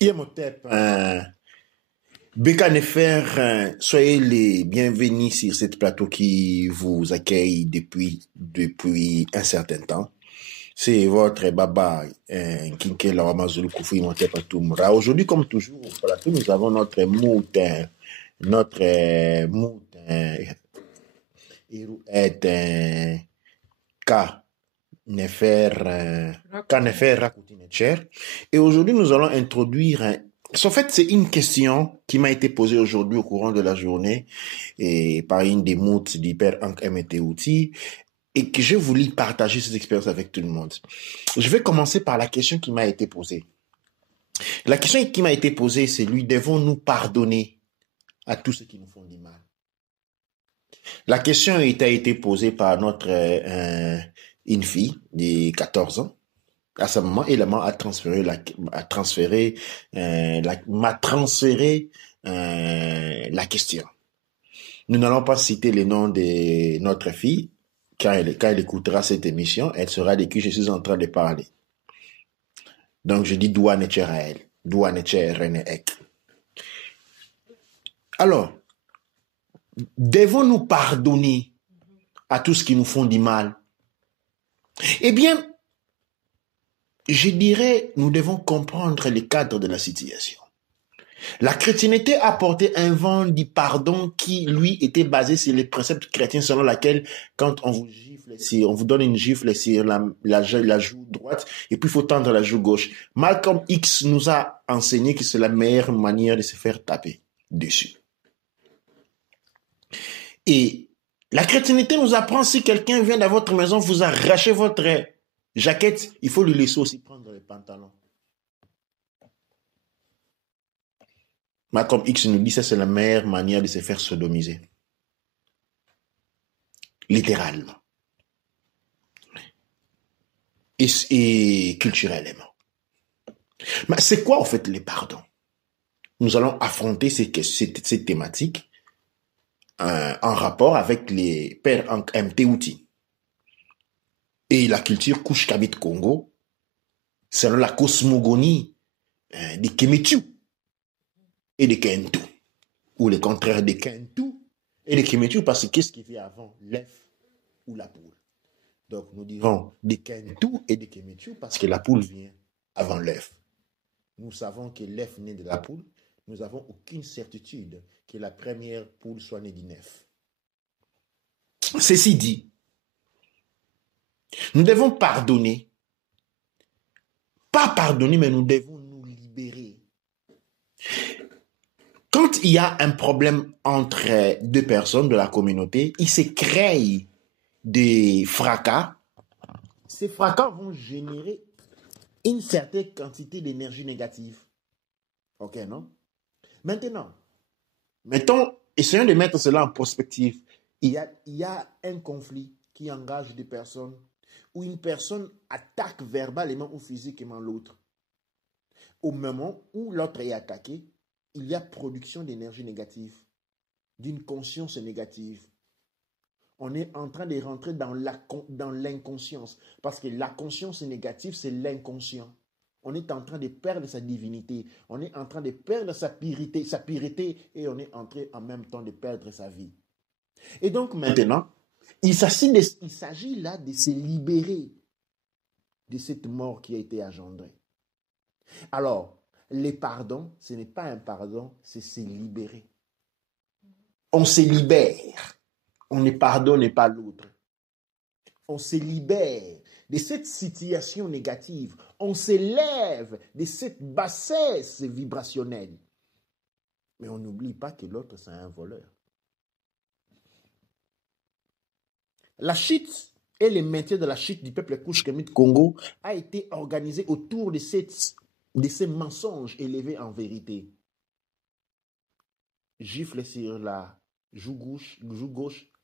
Imhotep, Beka Nefer, soyez les bienvenus sur cette plateau qui vous accueille depuis un certain temps. C'est votre Baba Kinke Lawamazulu Kufu Imhotep Atumura. Aujourd'hui, comme toujours, au plateau, nous avons notre mout, est K. Nefer, Rakutinecher. Et aujourd'hui, nous allons introduire en fait, c'est une question qui m'a été posée aujourd'hui au courant de la journée et par une des moutes du père Hank Mtouti et que j'ai voulu partager cette expérience avec tout le monde. Je vais commencer par la question qui m'a été posée. La question qui m'a été posée, c'est lui, devons-nous pardonner à tous ceux qui nous font du mal? La question a été posée par notre une fille de 14 ans. À ce moment, elle m'a transféré la question. Nous n'allons pas citer le nom de notre fille. Quand elle écoutera cette émission, elle saura de qui je suis en train de parler. Donc, je dis Doua Necher à elle. Doua Necher René Ek. Alors, devons-nous pardonner à tous qui nous font du mal? Eh bien, je dirais, nous devons comprendre le cadre de la situation. La chrétienté a porté un vent du pardon qui, lui, était basé sur les préceptes chrétiens selon lesquels, quand on vous gifle, on vous donne une gifle sur la joue droite, et puis il faut tendre la joue gauche. Malcolm X nous a enseigné que c'est la meilleure manière de se faire taper dessus. Et la chrétienté nous apprend, si quelqu'un vient dans votre maison, vous arrachez votre jaquette, il faut lui laisser aussi prendre les pantalons. Malcolm X nous dit que c'est la meilleure manière de se faire sodomiser. Littéralement. Et culturellement. Mais c'est quoi en fait les pardons? Nous allons affronter ces thématiques en rapport avec les pères en Mtouti et la culture Kush-Kabit Congo selon la cosmogonie des Kemetu et des Kentu, ou le contraire des Kentu et des Kemetu, parce que qu'est-ce qui vient avant, l'œuf ou la poule? Donc nous dirons des Kentu et des Kemetu parce que la poule vient avant l'œuf. Nous savons que l'œuf naît de la poule, nous n'avons aucune certitude que la première poule soit née d'une œuf. Ceci dit, nous devons pardonner. Pas pardonner, mais nous devons nous libérer. Quand il y a un problème entre deux personnes de la communauté, il se crée des fracas. Ces fracas vont générer une certaine quantité d'énergie négative. Ok, non? Maintenant, essayons de mettre cela en perspective. Il y a un conflit qui engage des personnes où une personne attaque verbalement ou physiquement l'autre. Au moment où l'autre est attaqué, il y a production d'énergie négative, d'une conscience négative. On est en train de rentrer dans l'inconscience, parce que la conscience négative, c'est l'inconscient. On est en train de perdre sa divinité, on est en train de perdre sa pureté, et on est en train en même temps de perdre sa vie. Et donc maintenant, il s'agit là de se libérer de cette mort qui a été engendrée. Alors, les pardons, ce n'est pas un pardon, c'est se libérer. On se libère. On ne pardonne pas l'autre. On se libère de cette situation négative. On s'élève de cette bassesse vibrationnelle. Mais on n'oublie pas que l'autre, c'est un voleur. La chute et le maintien de la chute du peuple Kush-Kabit Congo a été organisé autour de ces mensonges élevés en vérité. Gifle sur la joue gauche,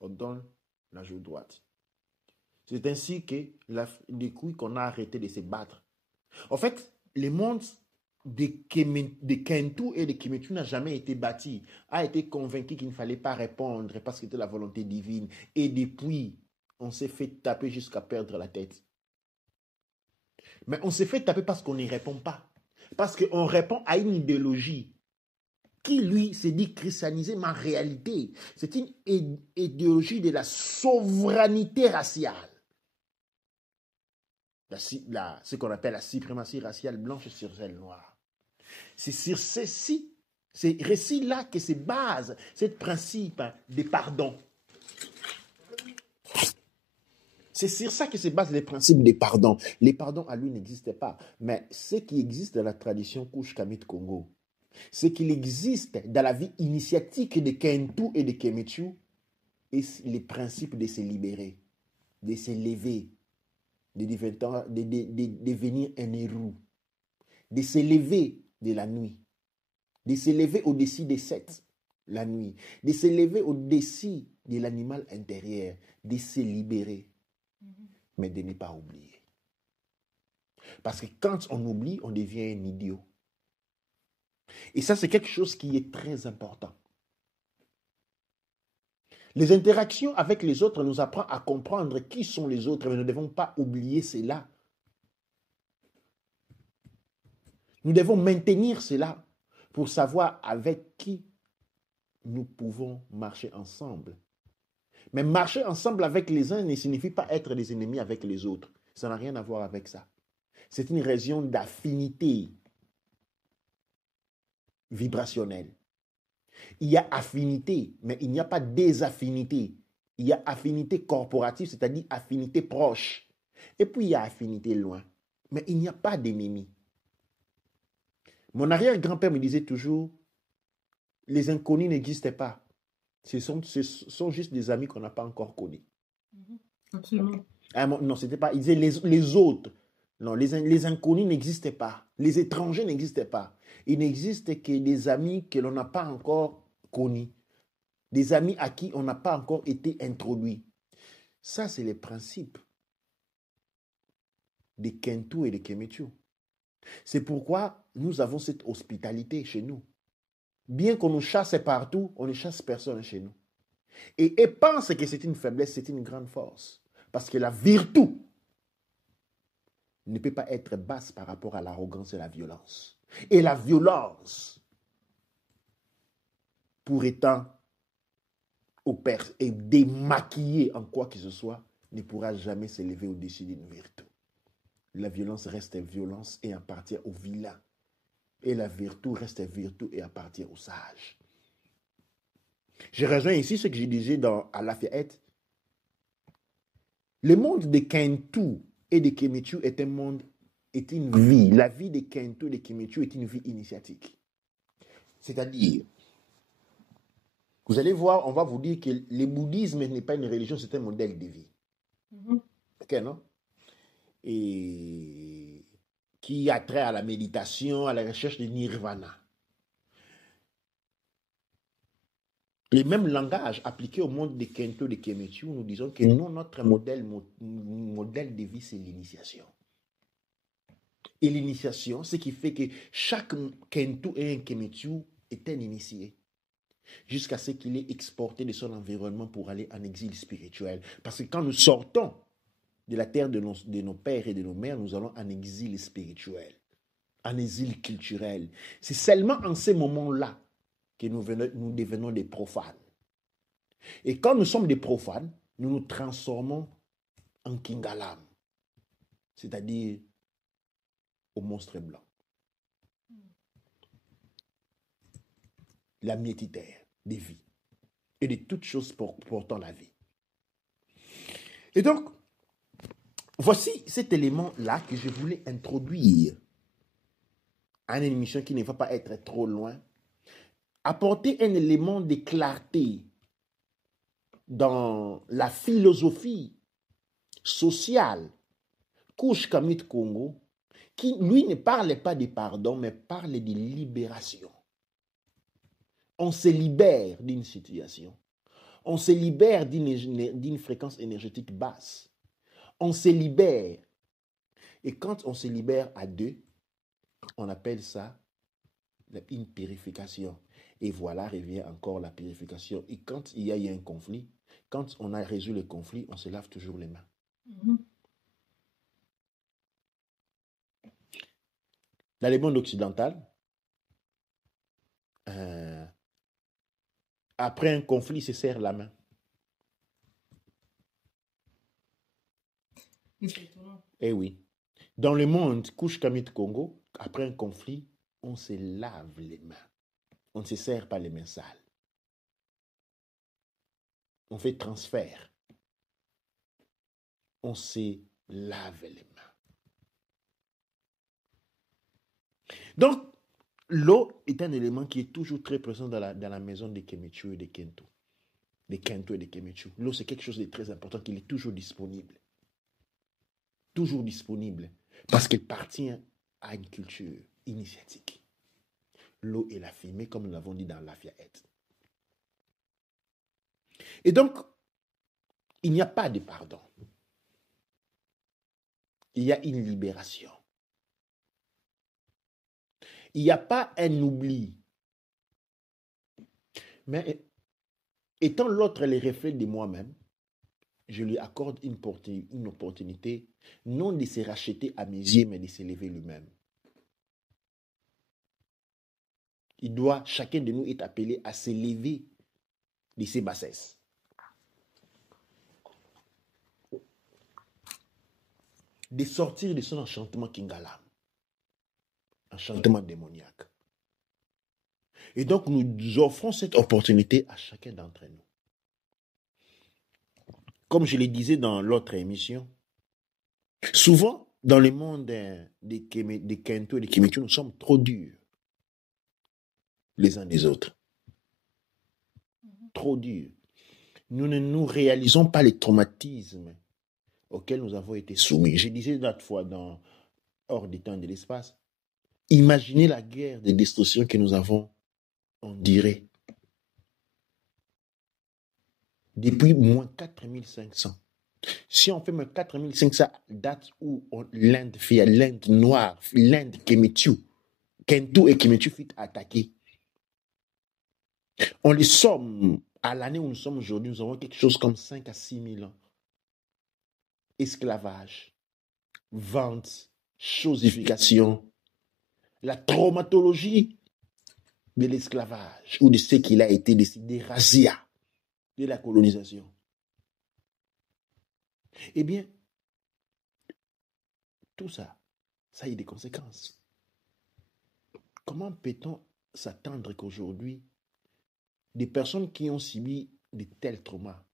on donne la joue droite. C'est ainsi que les couilles qu'on a arrêté de se battre. En fait, le monde des Kentu et des Kemetu n'a jamais été bâti, a été convaincu qu'il ne fallait pas répondre parce que c'était la volonté divine. Et depuis, on s'est fait taper jusqu'à perdre la tête. Mais on s'est fait taper parce qu'on n'y répond pas. Parce qu'on répond à une idéologie qui, lui, s'est dit christianisé, mais en réalité, c'est une idéologie de la souveraineté raciale. Ce qu'on appelle la suprématie raciale blanche sur celle noire. C'est sur ces récits-là que se base ce principe des pardons. C'est sur ça que se base les principes des pardons. Les pardons à lui n'existaient pas. Mais ce qui existe dans la tradition Kush Kamit Congo, ce qu'il existe dans la vie initiatique de Kentu et de Kemetu, est les principes de se libérer, de se lever, de devenir un héros, de se lever de la nuit, de se lever au-dessus des sept la nuit, de se lever au-dessus de l'animal intérieur, de se libérer, mais de ne pas oublier. Parce que quand on oublie, on devient un idiot. Et ça, c'est quelque chose qui est très important. Les interactions avec les autres nous apprennent à comprendre qui sont les autres, mais nous ne devons pas oublier cela. Nous devons maintenir cela pour savoir avec qui nous pouvons marcher ensemble. Mais marcher ensemble avec les uns ne signifie pas être des ennemis avec les autres. Ça n'a rien à voir avec ça. C'est une raison d'affinité vibrationnelle. Il y a affinité, mais il n'y a pas désaffinité. Il y a affinité corporative, c'est-à-dire affinité proche. Et puis il y a affinité loin. Mais il n'y a pas d'ennemis. Mon arrière-grand-père me disait toujours, les inconnus n'existent pas. Ce sont juste des amis qu'on n'a pas encore connus. Absolument. Non, c'était pas. Il disait les autres. Non, les inconnus n'existaient pas. Les étrangers n'existaient pas. Il n'existe que des amis que l'on n'a pas encore connus. Des amis à qui on n'a pas encore été introduit. Ça, c'est les principes de Kentu et de Kemetu. C'est pourquoi nous avons cette hospitalité chez nous. Bien qu'on nous chasse partout, on ne chasse personne chez nous. Et pense que c'est une faiblesse, c'est une grande force. Parce que la vertu ne peut pas être basse par rapport à l'arrogance et la violence. Et la violence, pour étant et démaquillée en quoi que ce soit, ne pourra jamais s'élever au-dessus d'une vertu. La violence reste violence et appartient aux vilains. Et la vertu reste vertu et appartient aux sages. Je rejoins ici ce que je disais à Lafayette. Le monde de Kentu et de Kemetu est un monde, est une vie. La vie de Kentu et de Kemetu est une vie initiatique. C'est-à-dire, vous allez voir, on va vous dire que le bouddhisme n'est pas une religion, c'est un modèle de vie. Ok, non? Et qui a trait à la méditation, à la recherche de nirvana. Les mêmes langages appliqués au monde de Kentu et de Kemetu, nous disons que nous, notre modèle de vie, c'est l'initiation. Et l'initiation, ce qui fait que chaque Kentu et un Kemetu est un initié. Jusqu'à ce qu'il ait exporté de son environnement pour aller en exil spirituel. Parce que quand nous sortons de la terre de nos pères et de nos mères, nous allons en exil spirituel, en exil culturel. C'est seulement en ces moments-là que nous devenons des profanes. Et quand nous sommes des profanes, nous nous transformons en Kingalam, c'est-à-dire au monstre blanc. La miétitaire des vies et de toutes choses portant la vie. Et donc, voici cet élément-là que je voulais introduire à une émission qui ne va pas être trop loin. Apporter un élément de clarté dans la philosophie sociale Kush Kamit Congo, qui, lui, ne parlait pas de pardon, mais parlait de libération. On se libère d'une situation. On se libère d'une fréquence énergétique basse. On se libère. Et quand on se libère à deux, on appelle ça une purification. Et voilà, revient encore la purification. Et quand il y a eu un conflit, quand on a résolu le conflit, on se lave toujours les mains. Dans les mondes occidentaux, après un conflit, se serre la main. Eh oui. Dans le monde Kush Kamit Congo, après un conflit, on se lave les mains. On ne se serre pas les mains sales. On fait transfert. On se lave les mains. Donc, l'eau est un élément qui est toujours très présent dans la maison des Kemechu et des Kento. Des Kento et des Kemechu. L'eau, c'est quelque chose de très important, qu'il est toujours disponible. Toujours disponible. Parce qu'elle appartient à une culture initiatique. L'eau et la fumée, comme nous l'avons dit dans l'Afiaet. Et donc, il n'y a pas de pardon. Il y a une libération. Il n'y a pas un oubli. Mais étant l'autre le reflet de moi-même, je lui accorde une opportunité, non de se racheter à mes yeux, mais de s'élever lui-même. Chacun de nous est appelé à s'élever de ses bassesses. De sortir de son enchantement Kingalam. Enchantement démoniaque. Et donc, nous offrons cette opportunité à chacun d'entre nous. Comme je le disais dans l'autre émission, souvent, dans le monde des Kento et des Kimechu, nous sommes trop durs les uns des autres. Trop durs. Nous ne nous réalisons pas les traumatismes auxquels nous avons été soumis. Je disais l'autre fois dans Hors des temps et de l'espace, imaginez la guerre de destruction que nous avons endurée. Depuis moins 4500. Si on fait moins 4500, date où l'Inde noire, l'Inde Kemetu, Kento et Kemetu fut attaqués. On les somme, à l'année où nous sommes aujourd'hui, nous avons quelque chose comme 5 à 6 000 ans. Esclavage, vente, chosification, la traumatologie de l'esclavage ou de ce qu'il a été décidé, razzia de la colonisation. Eh bien, tout ça, ça a eu des conséquences. Comment peut-on s'attendre qu'aujourd'hui, des personnes qui ont subi de tels traumas,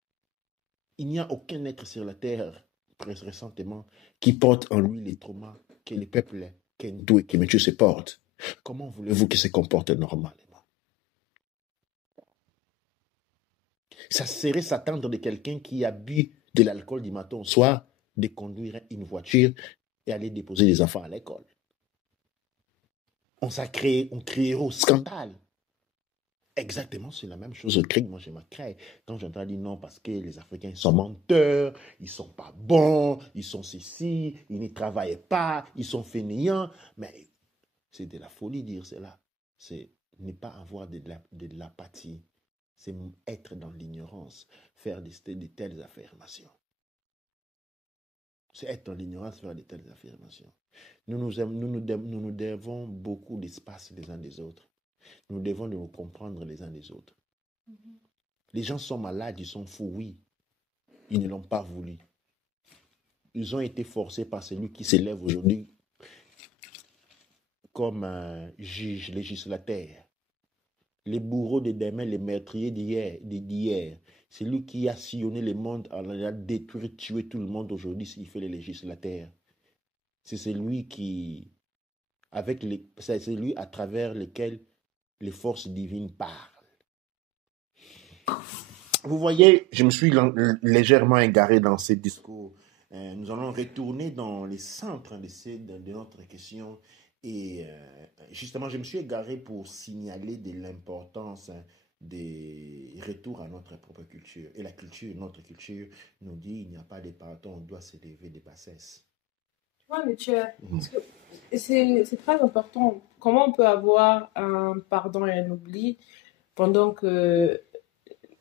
il n'y a aucun être sur la terre, très récemment, qui porte en lui les traumas que les peuples Kendo et Kemetu se portent. Comment voulez-vous qu'ils se comportent normalement? Ça serait s'attendre de quelqu'un qui a bu de l'alcool du matin au soir, de conduire une voiture et aller déposer les enfants à l'école. On crierait au scandale. Exactement, c'est la même chose au cri. Moi, je m'accraie. Quand j'entends dire non, parce que les Africains sont menteurs, ils sont pas bons, ils sont ceci, ils ne travaillent pas, ils sont fainéants. Mais c'est de la folie dire cela. C'est ne pas avoir de l'apathie. C'est être dans l'ignorance, faire de telles affirmations. C'est être dans l'ignorance, faire de telles affirmations. Nous nous devons beaucoup d'espace les uns des autres. Nous devons nous comprendre les uns des autres. Les gens sont malades, ils sont fous, oui. Ils ne l'ont pas voulu. Ils ont été forcés par celui qui s'élève aujourd'hui comme un juge législateur. Les bourreaux de demain, les meurtriers d'hier. C'est lui qui a sillonné le monde, en a détruit, tué tout le monde aujourd'hui s'il fait les législateurs. C'est celui c'est lui à travers lequel les forces divines parlent. Vous voyez, je me suis légèrement égaré dans ces discours. Nous allons retourner dans les centres de notre question. Et justement, je me suis égaré pour signaler de l'importance des retours à notre propre culture. Et notre culture nous dit il n'y a pas de pardon, on doit s'élever des bassesses. Oui, mais c'est très important. Comment on peut avoir un pardon et un oubli pendant que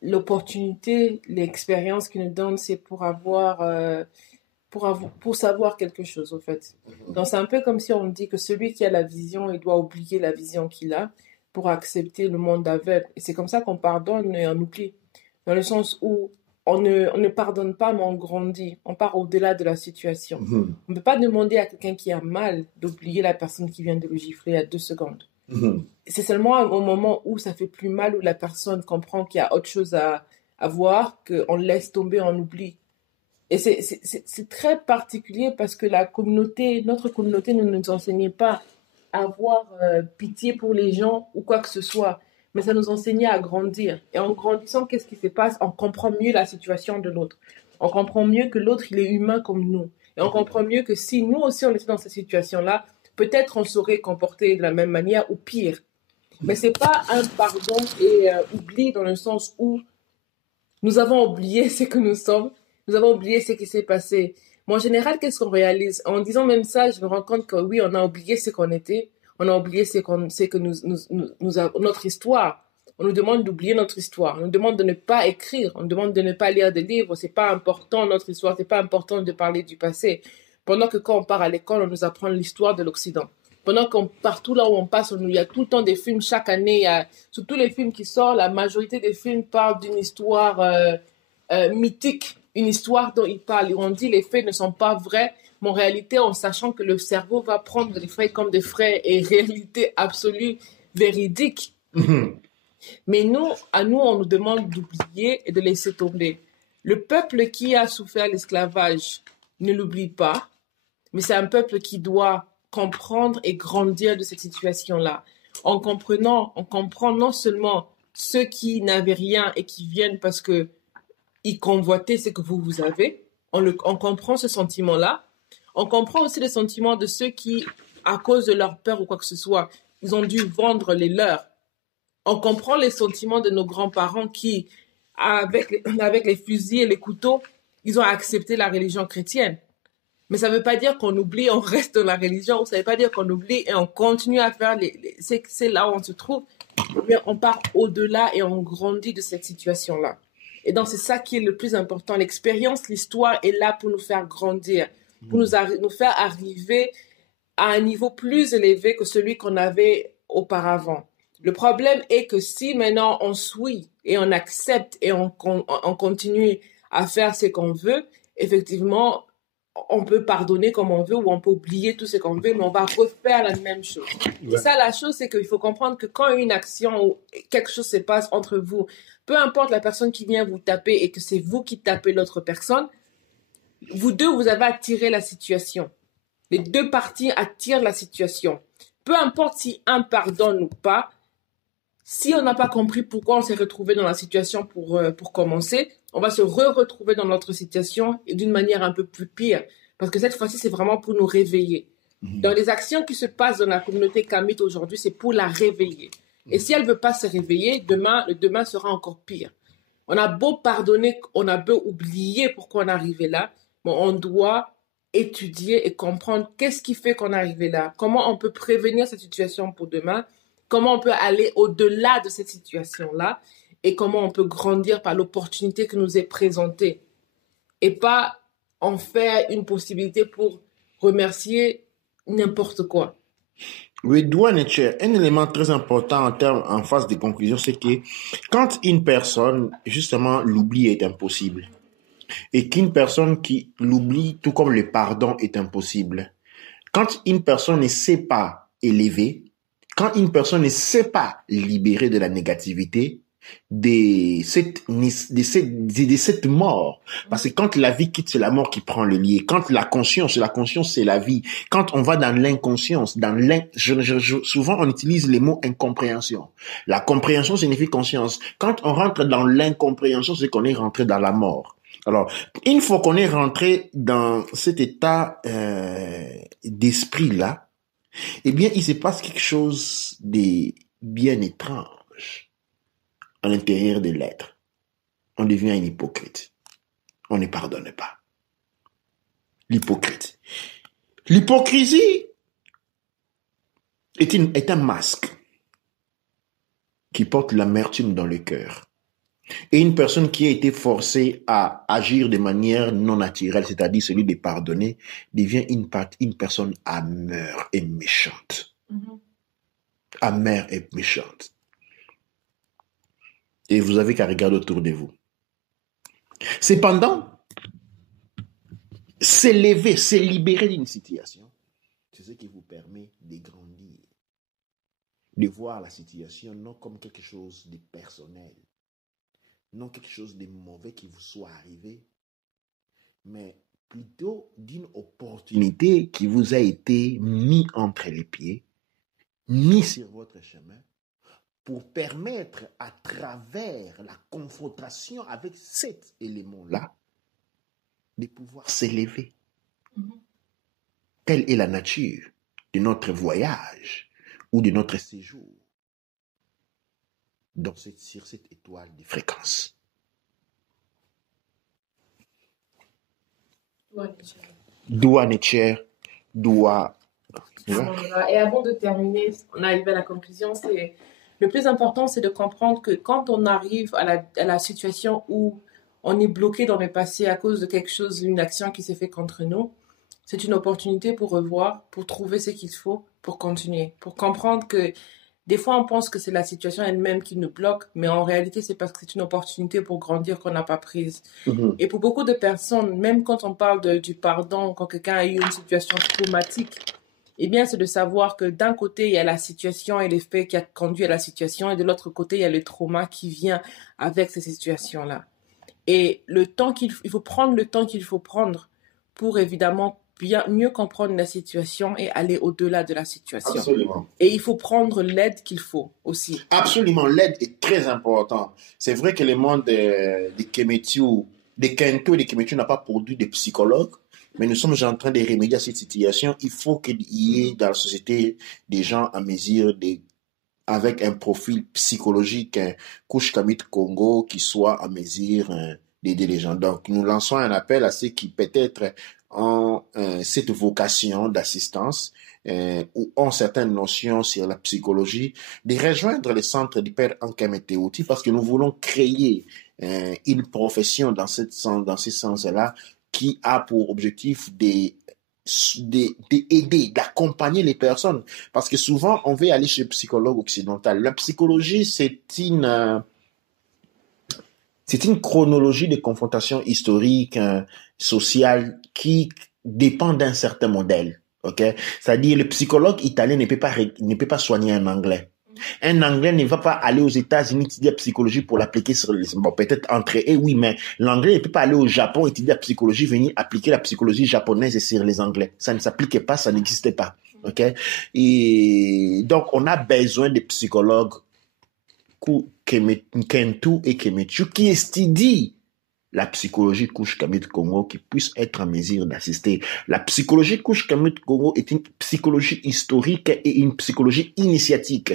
l'opportunité, l'expérience qu'il nous donne, c'est pour avoir pour savoir quelque chose, en fait. Donc, c'est un peu comme si on dit que celui qui a la vision, il doit oublier la vision qu'il a pour accepter le monde aveugle. Et c'est comme ça qu'on pardonne et on oublie. Dans le sens où on ne pardonne pas, mais on grandit. On part au-delà de la situation. Mhm. On ne peut pas demander à quelqu'un qui a mal d'oublier la personne qui vient de le gifler à 2 secondes. Mhm. C'est seulement au moment où ça fait plus mal, où la personne comprend qu'il y a autre chose à voir, qu'on laisse tomber, on oublie. Et c'est très particulier parce que notre communauté ne nous enseignait pas à avoir pitié pour les gens ou quoi que ce soit, mais ça nous enseignait à grandir. Et en grandissant, qu'est-ce qui se passe? On comprend mieux la situation de l'autre. On comprend mieux que l'autre, il est humain comme nous. Et on comprend mieux que si nous aussi on était dans cette situation-là, peut-être on saurait comporter de la même manière ou pire. Mais c'est pas un pardon et oubli dans le sens où nous avons oublié ce que nous sommes, nous avons oublié ce qui s'est passé. Mais en général, qu'est-ce qu'on réalise? En disant même ça, je me rends compte que oui, on a oublié ce qu'on était, on a oublié ce que notre histoire. On nous demande d'oublier notre histoire, on nous demande de ne pas écrire, on nous demande de ne pas lire de livres, c'est pas important notre histoire, c'est pas important de parler du passé. Pendant que quand on part à l'école, on nous apprend l'histoire de l'Occident. Pendant qu'on partout là où on passe, il y a tout le temps des films chaque année. Sur tous les films qui sortent, la majorité des films parlent d'une histoire mythique, une histoire dont ils parlent. Et on dit les faits ne sont pas vrais, mais en réalité, en sachant que le cerveau va prendre les faits comme des faits et réalité absolue, véridique. Mhm. Mais à nous, on nous demande d'oublier et de laisser tomber. Le peuple qui a souffert l'esclavage ne l'oublie pas, mais c'est un peuple qui doit comprendre et grandir de cette situation-là. On comprend non seulement ceux qui n'avaient rien et qui viennent parce que ils convoitaient ce que vous avez. On comprend ce sentiment-là. On comprend aussi le sentiment de ceux qui, à cause de leur peur ou quoi que ce soit, ils ont dû vendre les leurs. On comprend les sentiments de nos grands-parents qui, avec les fusils et les couteaux, ils ont accepté la religion chrétienne. Mais ça ne veut pas dire qu'on oublie, on reste dans la religion, ça ne veut pas dire qu'on oublie et on continue à faire c'est là où on se trouve, mais on part au-delà et on grandit de cette situation-là. Et donc c'est ça qui est le plus important. L'expérience, l'histoire est là pour nous faire grandir, pour nous faire arriver à un niveau plus élevé que celui qu'on avait auparavant. Le problème est que si maintenant on suit et on accepte et on continue à faire ce qu'on veut, effectivement, on peut pardonner comme on veut ou on peut oublier tout ce qu'on veut, mais on va refaire la même chose. Ouais. Et ça, la chose, c'est qu'il faut comprendre que quand une action ou quelque chose se passe entre vous, peu importe la personne qui vient vous taper et que c'est vous qui tapez l'autre personne, vous deux, vous avez attiré la situation. Les deux parties attirent la situation. Peu importe si un pardonne ou pas, si on n'a pas compris pourquoi on s'est retrouvé dans la situation pour commencer, on va se retrouver dans notre situation et d'une manière un peu plus pire. Parce que cette fois-ci, c'est vraiment pour nous réveiller. Dans les actions qui se passent dans la communauté kamite aujourd'hui, c'est pour la réveiller. Et si elle ne veut pas se réveiller, le demain sera encore pire. On a beau pardonner, on a beau oublier pourquoi on est arrivé là, mais on doit étudier et comprendre qu'est-ce qui fait qu'on est arrivé là, comment on peut prévenir cette situation pour demain, comment on peut aller au-delà de cette situation-là et comment on peut grandir par l'opportunité qui nous est présentée et pas en faire une possibilité pour remercier n'importe quoi. Oui, Douane, un élément très important en phase de conclusion, c'est que quand une personne, justement, l'oubli est impossible et qu'une personne qui l'oublie, tout comme le pardon, est impossible, quand une personne ne sait pas élever, quand une personne ne sait pas libérer de la négativité, de cette mort, parce que quand la vie quitte, c'est la mort qui prend le lit. Quand la conscience, c'est la vie. Quand on va dans l'inconscience, souvent on utilise les mots incompréhension. La compréhension signifie conscience. Quand on rentre dans l'incompréhension, c'est qu'on est rentré dans la mort. Alors, une fois qu'on est rentré dans cet état d'esprit-là, eh bien, il se passe quelque chose de bien étrange à l'intérieur de l'être. On devient un hypocrite. On ne pardonne pas. L'hypocrite. L'hypocrisie est un masque qui porte l'amertume dans le cœur. Et une personne qui a été forcée à agir de manière non naturelle, c'est-à-dire celui de pardonner, devient une personne amère et méchante. Amère et méchante. Et vous avez qu'à regarder autour de vous. Cependant, s'élever, se libérer d'une situation, c'est ce qui vous permet de grandir, de voir la situation non comme quelque chose de personnel, non quelque chose de mauvais qui vous soit arrivé, mais plutôt d'une opportunité qui vous a été mise entre les pieds, mise sur votre chemin, pour permettre à travers la confrontation avec cet élément-là, de pouvoir s'élever. Telle est la nature de notre voyage ou de notre séjour sur cette étoile de fréquence. Doua Nietzsche, doua. Et avant de terminer, on arrive à la conclusion, c'est le plus important, c'est de comprendre que quand on arrive à la situation où on est bloqué dans le passé à cause de quelque chose, une action qui s'est faite contre nous, c'est une opportunité pour revoir, pour trouver ce qu'il faut, pour continuer, pour comprendre que des fois on pense que c'est la situation elle-même qui nous bloque, mais en réalité c'est parce que c'est une opportunité pour grandir qu'on n'a pas prise. Et pour beaucoup de personnes, même quand on parle du pardon, quand quelqu'un a eu une situation traumatique, eh bien, c'est de savoir que d'un côté, il y a la situation et les faits qui a conduit à la situation, et de l'autre côté, il y a le trauma qui vient avec ces situations-là. Et il faut prendre le temps qu'il faut prendre pour évidemment mieux comprendre la situation et aller au-delà de la situation. Absolument. Et il faut prendre l'aide qu'il faut aussi. Absolument, l'aide est très importante. C'est vrai que le monde de Kemetu, de Kento et de Kemetu n'a pas produit de psychologues, mais nous sommes en train de remédier à cette situation. Il faut qu'il y ait dans la société des gens à mesure avec un profil psychologique, Kush Kamit Congo, qui soit à mesure d'aider les gens. Donc, nous lançons un appel à ceux qui peut-être ont cette vocation d'assistance ou ont certaines notions sur la psychologie, de rejoindre le centre du Père Ankameteouti parce que nous voulons créer une profession dans ce sens-là qui a pour objectif d'aider, d'accompagner les personnes. Parce que souvent, on veut aller chez le psychologue occidental. La psychologie, c'est une chronologie de confrontations historiques, sociales, qui dépend d'un certain modèle. Okay? C'est-à-dire, le psychologue italien ne peut pas soigner un Anglais. Un Anglais ne va pas aller aux États-Unis étudier la psychologie pour l'appliquer sur les... Bon, peut-être entre eux, oui, mais l'Anglais ne peut pas aller au Japon étudier la psychologie, venir appliquer la psychologie japonaise sur les Anglais. Ça ne s'appliquait pas, ça n'existait pas. OK? Et donc, on a besoin de psychologues Kentu et Kemetu qui étudient la psychologie Kush Kamit Congo qui puisse être en mesure d'assister. La psychologie Kush Kamit Congo est une psychologie historique et une psychologie initiatique.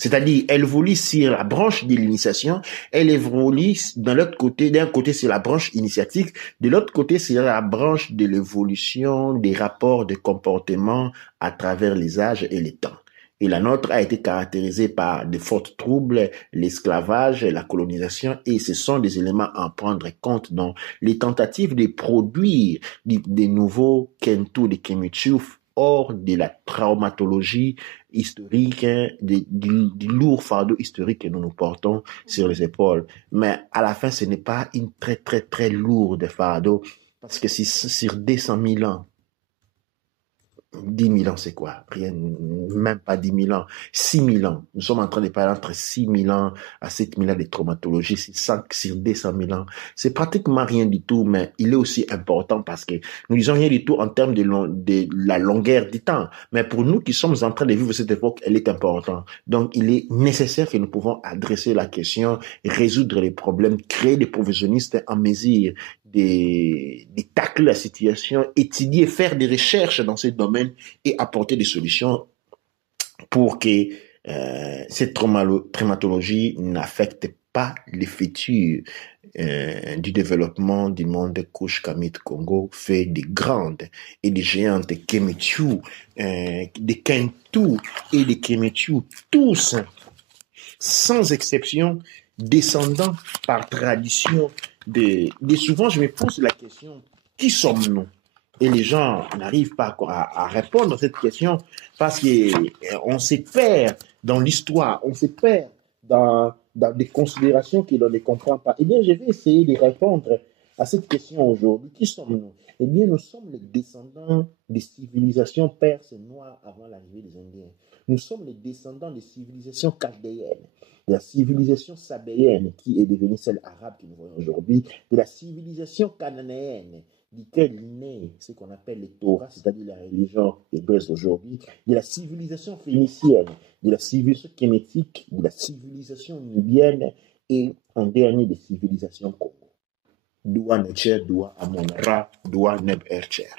C'est-à-dire, elle évolue sur la branche de l'initiation, elle évolue d'un côté c'est la branche initiatique, de l'autre côté c'est la branche de l'évolution des rapports de comportement à travers les âges et les temps. Et la nôtre a été caractérisée par de forts troubles, l'esclavage, la colonisation, et ce sont des éléments à prendre compte dans les tentatives de produire des nouveaux Kentu, des Kemetu, hors de la traumatologie historique, du lourd fardeau historique que nous portons sur les épaules. Mais à la fin, ce n'est pas une très, très, très lourde fardeau, parce que si sur 200 000 ans, 10 000 ans, c'est quoi? Rien, même pas 10 000 ans. 6 000 ans. Nous sommes en train de parler entre 6 000 ans à 7 000 ans de traumatologie. C'est 5 sur 200 000 ans. C'est pratiquement rien du tout, mais il est aussi important parce que nous disons rien du tout en termes de la longueur du temps. Mais pour nous qui sommes en train de vivre cette époque, elle est importante. Donc, il est nécessaire que nous pouvons adresser la question, résoudre les problèmes, créer des professionnalistes en mesure de tacler la situation, étudier, faire des recherches dans ce domaine et apporter des solutions pour que cette traumatologie n'affecte pas les futurs du développement du monde Kush Kamit Congo, fait des grandes et des géantes Kemetu, des Kentu et des Kemetu, tous, sans exception, descendants par tradition souvent je me pose la question, qui sommes-nous? Et les gens n'arrivent pas à répondre à cette question parce qu'on se perd dans l'histoire, on se perd dans des considérations que l'on ne comprend pas. Eh bien, je vais essayer de répondre à cette question aujourd'hui. Qui sommes-nous? Eh bien, nous sommes les descendants des civilisations perses et noires avant l'arrivée des Indiens. Nous sommes les descendants des civilisations chaldéennes, de la civilisation sabéenne qui est devenue celle arabe que nous voyons aujourd'hui, de la civilisation cananéenne, duquel naît ce qu'on appelle les Torahs, c'est-à-dire la religion hébraïque aujourd'hui, de la civilisation phénicienne, de la civilisation kémétique, de la civilisation nubienne et en dernier des civilisations Congo. Dua Necher, Dua Amon Ra, Dua Neb Ercher.